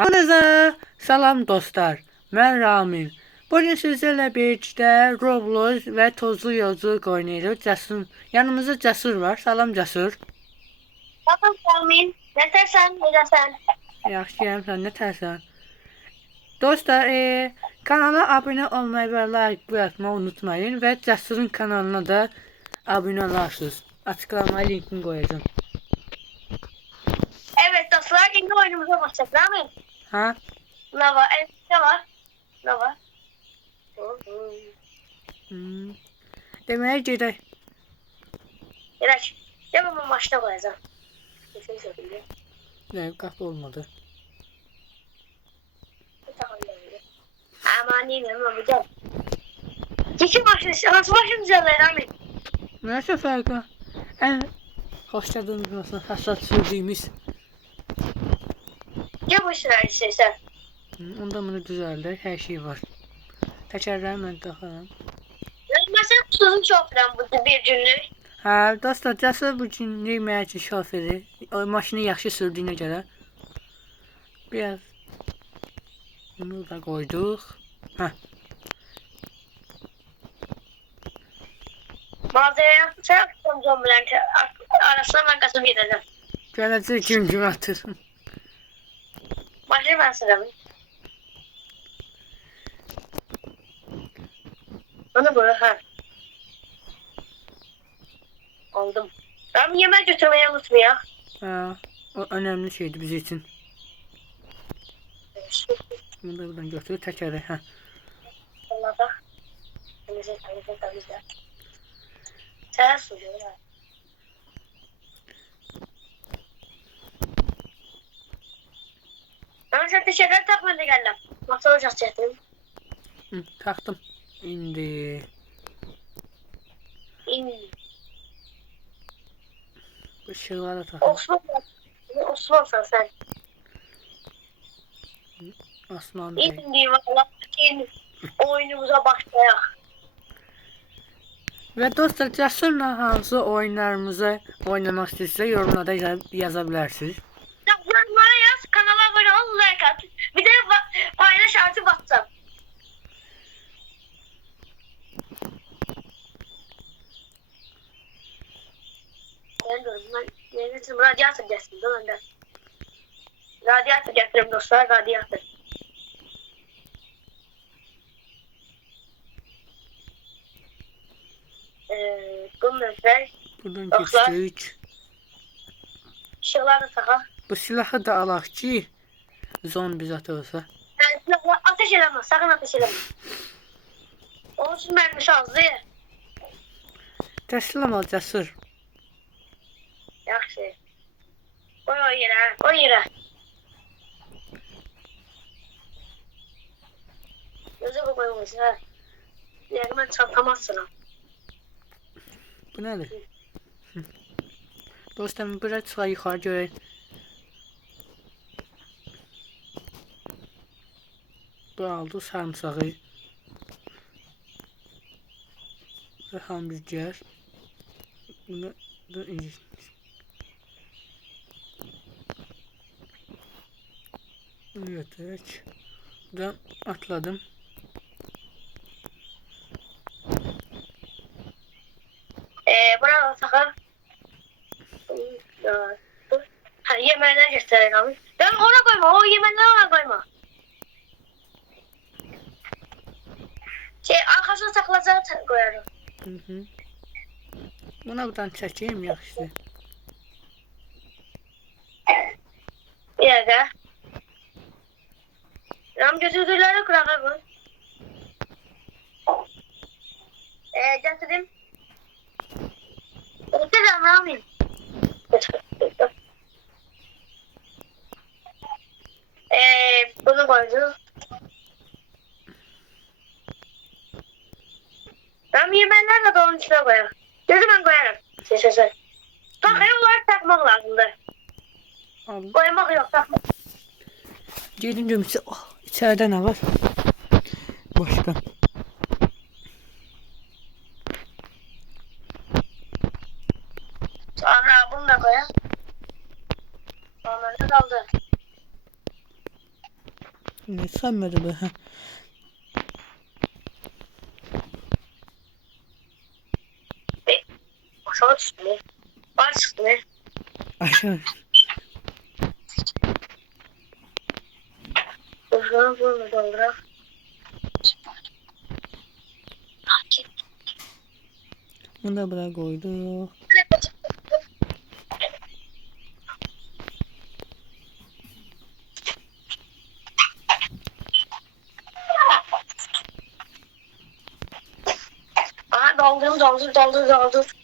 Hamınıza salam dostlar. Mən Ramin. Bugün sizlerle birlikdə Roblox və tozlu yolculuk oynayırıq. Yanımızda Cəsur var. Salam Cəsur. Salam Ramin. Nəsən? Necəsən? Yaxşıyam, sən nə tərsən? Dostlar, kanala abone olmayı və like bırakmayı unutmayın və Cəsurun kanalına da abone olarsınız. Açıklamaya linkini koyacağım. Evet dostlar, yeni oyunumuza başladık Ramin. Ha? Lava, evet ne var? Lava. Deməyə gedək. Gerek. Ya ben başta koyacağım. Kesin söyleyeyim. Ne, qapı olmadı. Aman yine ama güzel. Geçin başlayalım. Nasıl başlayacağız Ramin? Neyse fərqi. Ən xoşladığımız nasıl həssas sürdüyümüz. Ya başlayalım istersen. Onda bunu düzəldir, hər şey var. Təkərləri mən taxaram. Mesela tuzun çok falan bu bir günlük. Hə, dostlar, Cəsur bu günlük mənim üçün şoförü. O maşını yaxşı sürdüyünə görə. Biraz bunu da qoyduq. Hə. Mağazaya şey yapacağım zombilerin arasına ben kasım gideceğim. Gələcək gün atır. Başlayayım ben sıramı. Onu böyle ha. Aldım. Ben yemek götürmeyi unutmayayım. Hə, o önəmli şeydir bizim üçün. Bunu da buradan götür, təkəri, hə. Allah da. Temizle. Sen suyu ya. Ben sen teşekkür takmaya geldim. Masa olacak çetim. Hı, taxdım. İndi bu ışıqlara taxım. Osman sen. Osman Bey. İndi valla. Oyunumuza başlayalım. Və dostlar, Cəsurla hansı oyunlarımızı oynamaq istəyirsə yorumlarda yaza bilərsiniz. Yorumlara yaz, kanala abone ol, like at. Bir de paylaş artı WhatsApp. Ben radyatör getirdim değil mi ben? Radyatör getirdim dostlar, radyatör. Bunun şey, Buradan dostlar, keçdik. ışıkları takar. Bu silahı da alaq ki, zombi zat olsa. Yani silahla ateş edemez, sakın ateş edemez. Onun için mermi az değil. Təslim ol Cəsur. Yaxşı. Koy o yere, o yere. Gözü bu koymuş ha. Yani ben çantamazsın. Bu nədir? Dostlar, biraz çıxaq yuxarı görək. Bu aldı sarımsağı. Və hamburger. Bunu da bunu götürək. Buradan atladım. Bravo takar. Ha, yemeğine gösterelim abi. Ben ona koyma, o yemeğine ona koyma. Arkasına saklacağı koyarım. Hı. Buna buradan çəkeyim yaxşı. Bir dakika. Ram götürdüğleri kurağa koy. Getirdim. Getirdim Ram'im. Bunu koydum. Ram yemenler de onun içine koyarım. Gözü ben koyarım. Ses. Takıyı olarak takmak lazımdı. Al. Koymak yok, takmak. Gelin görmüşsə, içəridə nə var? Başqa. Sonra bunu da koyalım. Sonra ne kaldı? Ne sanmadı bu? Aşağı düştü mü? Var çıktı mı? Aşağı. Boşuna bunu doldurak. Bunu da bırak koydu. Aha doldur.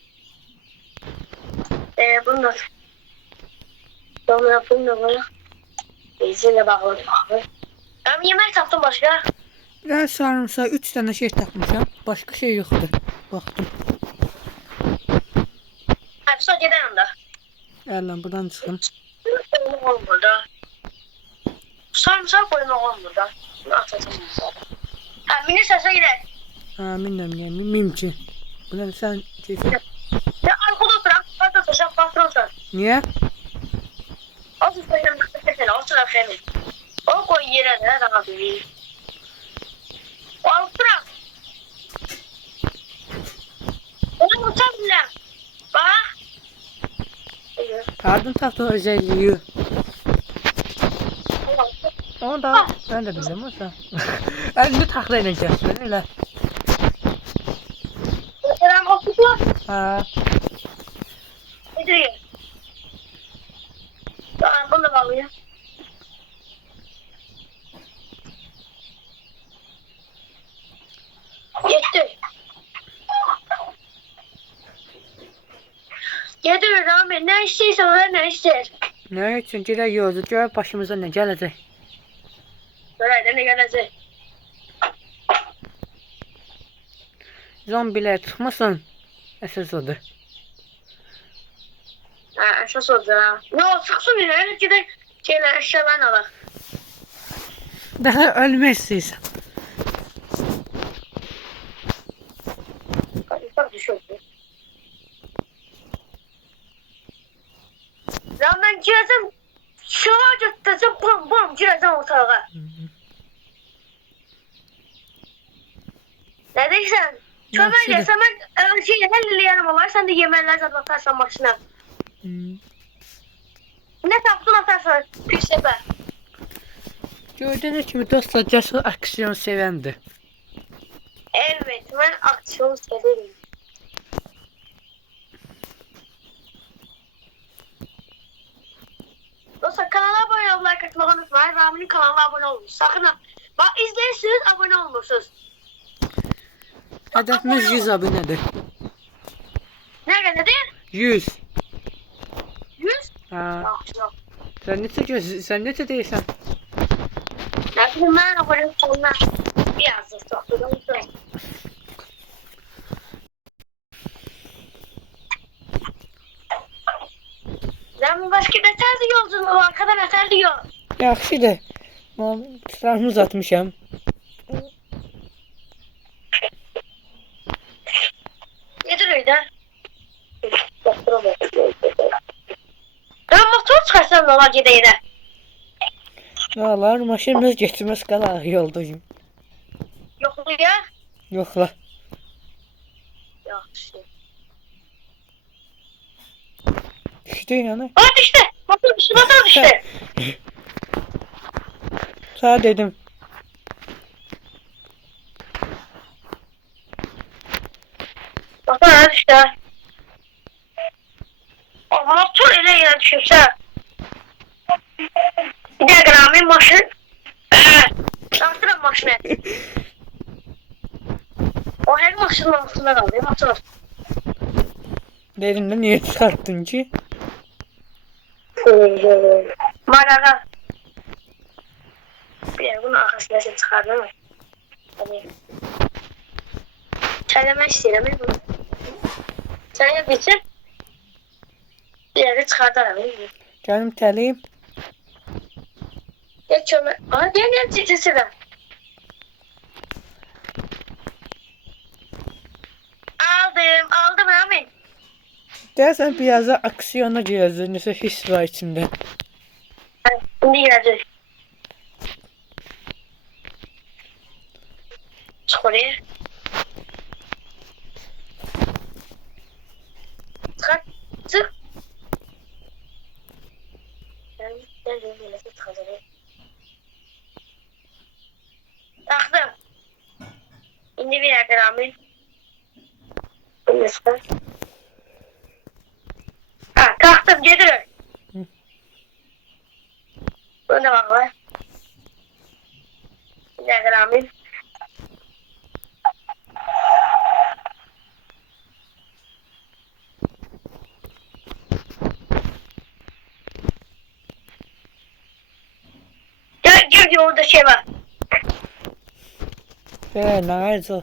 Bunlar. Bunu böyle. Benzinle bağladım abi. Ben bir yemek taptım başka. Biraz sarımsağı 3 tane şey takmışam. Başka şey yoktu. Baktım. Hepsi o giden anda. Gel buradan çıkın. Koymak olmur burada. Sarımsak koymak olmur burada. Bunu atacağım. Ha mini sese gider. Minnem mimci. Bunları sen çekin. Ya arkada bırak. Hadi taşak patron sen. Niye? O sıfırın kısırken o sıra femin. O koy yere de daha büyük. O alıp bırak. Onu uçabilir. Bak. Kardın taktığın özelliği. Onu da ben de bildim olsa. Elini takla edeceksin öyle. Selam okudu. Ha. Gidiyor. Tamam bunu da bağlıyor. Yetti. Yedir Rami. Ne istiyorsan ver ne ister. Ne için gire yiyoruz? Gör başımıza ne gelecek. Böyle ne gelecek. Zombiler çıkmasın. Esas odur. Ha esas oldu ha. Ne sıksın yine. Öyle gider. Şeyler eşyalarını alak. Daha ölmezsiz. Bak düşürdü. Lan ben gireceğim. Şuna götüreceğim. Bum gireceğim ortalığa. Ne diyeceksin? Çömel Yaxşıdır. gelsem ben her yanıma var. Sen de yemeğler zaten atarsan maşına. Ne taptın atarsan. Pis sefer. Gördüğünüz kimi dostlar cesur aksiyon sevendir. Evet ben aksiyon severim. Dostlar kanala abone olmayı, like atmayı unutmayın. Rami'nin kanalına abone olun. Sakın ha. Bak izleyirsiniz abone olmuşsunuz. Hedefimiz 100 abonedir. Ne dedi? 100. 100? Ha. Yok. Sen ne değilsen. Ne bileyim ben abone olma. Biraz da sohbetim söz. Rami başka yeter diyorsun. O arkadan yeter diyor. Yaxşıdır. Silahımı uzatmışam. Nedir öyle? Ben motor çıkarsam yola gideyim. Valar maşınımız geçmez qalar yoldayım. Yok ya. Yoxla. Yaxşı. Düşdü inanı. Aa düştü. Motor düştü. Sağ dedim. Motor düştü. O motor ele yine düşürse. Bir dakika Rami maşın. Çarptıram maşını. O her maşının altında kaldı motor. Dedim de niye çıkarttın ki? Maraga. Bir yer bunun arkasına sen çıkardın mı? Hadi. Çaylamak istedim ben bunu. Çaya geçir. Bir yere çıkartalım. Canım teleyim. Geç çöme. Aa gel titisi ben. Aldım Rami. Dersen biraz da aksiyona gireceğiz. Neyse his var içinde. Şimdi gelecek. Çık oraya. Çıkar. Çık. Ben böyle çıkacağım. Taktım. İndi bir yerde Ramil. Nasıl? Ha taktım getir. Hı. Buna bak lan. Bir yerde Ramil. Gir orada şey var. Ne ayrıca?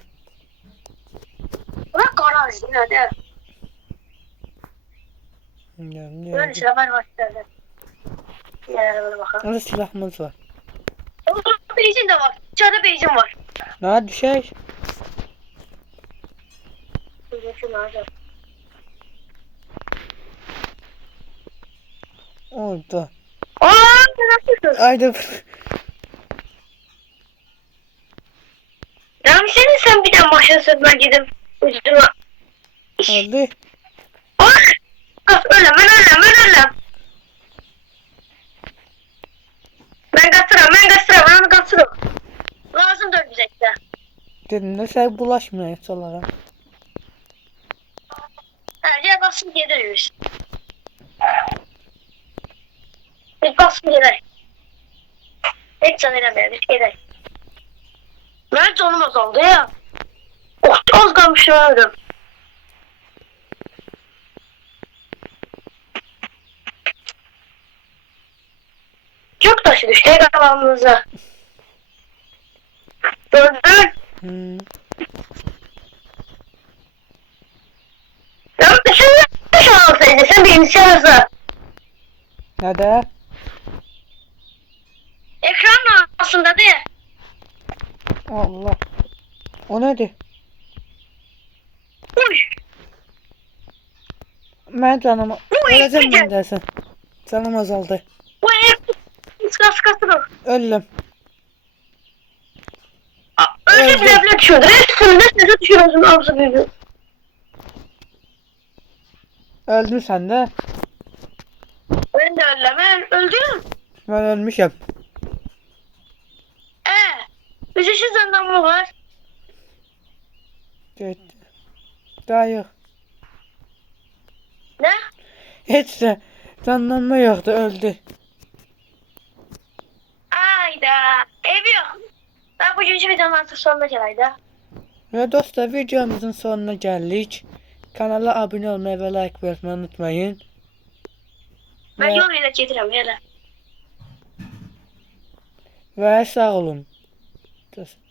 Bırak karar işte hadi. Böyle Ne? şeyler var işte. Bir yere böyle bakalım. Orada silahımız var. Orada benzin de var. İçeride benzin var. Ne düşer? Şunu alacağım. Orada. Aaa ne yapıyorsun? Ayda Ramil sen bir de maşın sırtına gidip ucuna. öldü. Bak. Kız ölem. Ben kaçırım. Onu kaçırım. Lazım da bize. Dedim de sen bulaşmaya çalara. Gel basın geliriz. Biz basın gelir. Hiç sanıramıyorum. Hiç gelir. Ben canım azaldı ya. Oh az kalmış öldüm. Çok taşı düştü kafamıza. Gördün. Hmm. Ya sen ne şu an olsaydı? Sen benim siyahıza. Nerede? Ekran aslında değil. Allah. O neydi? Uy. Ben canımı Uy. öleceğim ben dersin. Canım azaldı. Bu ev. Sıkı. Öldüm. Öyle bile düşüyordu. Üstünde size düşüyorsun ağzı büyüdü. Öldün sen de. Ben de öyle. Ben öldüm. Ben ölmüşüm. Bize şu zandanma var. Evet. Daha yok. Ne? Hiç de canlanma yoktu, öldü. Ayda. Ev yok. Ben bugünkü videonun artık sonuna gelaydı. Ve dostlar, videomuzun sonuna geldik. Kanala abone olmayı ve like bırakmayı unutmayın. Ben Ve, yol ile getirəm, hele. ve sağ olun. Dostlar.